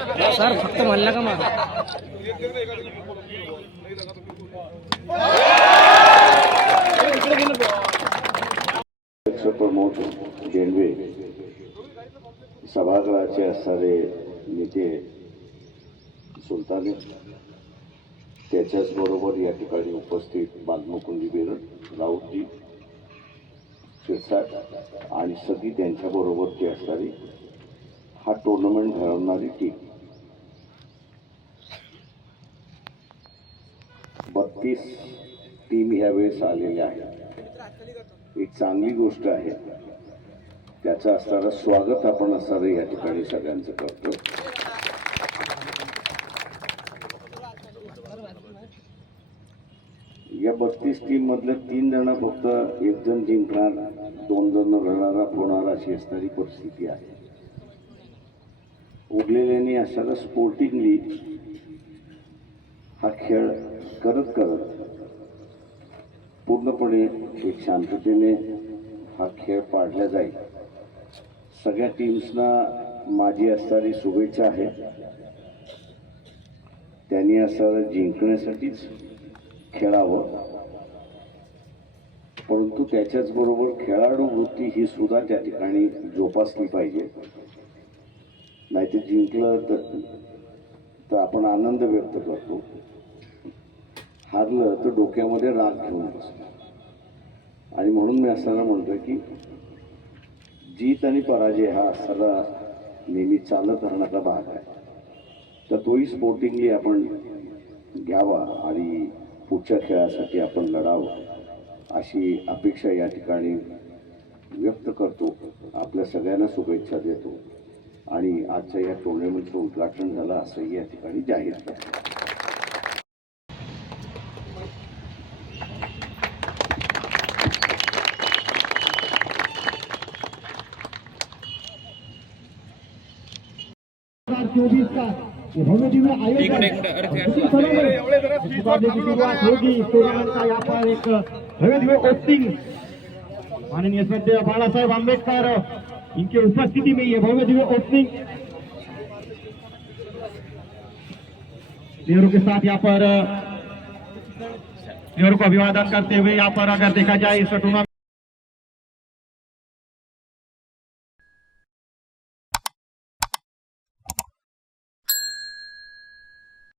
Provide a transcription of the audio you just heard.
Sir फक्त म्हणला का मग? अध्यक्ष जेंडवे सभागृहाचे असणारे नेते सुलताने त्याच्याच बरोबर या ठिकाणी उपस्थित बालमुकुंदी बेरड राऊतजी शिरसाट आणि सगळी त्यांच्याबरोबरची असणारी हा टुर्नामेंट घडवणारी टीम बत्तीस टीम ह्यावेळेस आलेल्या आहेत. एक चांगली गोष्ट आहे. त्याचं असणारं स्वागत आपण असणारं या ठिकाणी सगळ्यांचं करतो. या बत्तीस टीम मधले तीन जण फक्त एक जण जिंकणार दोन जण रणारा होणार अशी असणारी परिस्थिती आहे. उरलेल्यांनी असणारा स्पोर्टिंगली हा खेळ करत करत पूर्णपणे एक शांततेने हा खेळ पाडला जाईल. सगळ्या टीम्सना माझी असणारी शुभेच्छा आहे. त्यांनी असणारं जिंकण्यासाठीच खेळावं. परंतु त्याच्याचबरोबर खेळाडू वृत्ती ही सुद्धा त्या ठिकाणी जोपासली पाहिजे. नाहीतर जिंकलं तर तर आपण आनंद व्यक्त करतो. हारलं तर डोक्यामध्ये राग घेऊन बसतो. आणि म्हणून मी असताना म्हणतो की जीत आणि पराजय हा सदा नेहमी चालत राहण्याचा भाग आहे. तर तोही स्पोर्टिंगली आपण घ्यावा आणि पुढच्या खेळासाठी आपण लढावं अशी अपेक्षा या ठिकाणी व्यक्त करतो. आपल्या सगळ्यांना शुभेच्छा देतो. आणि आजच्या या टुर्नामेंटचं उद्घाटन झालं असंही या ठिकाणी जाहीर करतो चोवीस का ये भव्य दिव्य आयोजन मुकाबले की शुरुआत होगी टूर्नामेंट का यहाँ पर एक भव्य दिव्य ओपनिंग माननीय श्रद्धेय बाला साहेब आम्बेडकर इनके उपस्थिति में ये भव्य दिव्य ओपनिंग के साथ यहाँ पर नेहरू को अभिवादन करते हुए यहाँ पर अगर देखा जाए इस टूर्नामेंट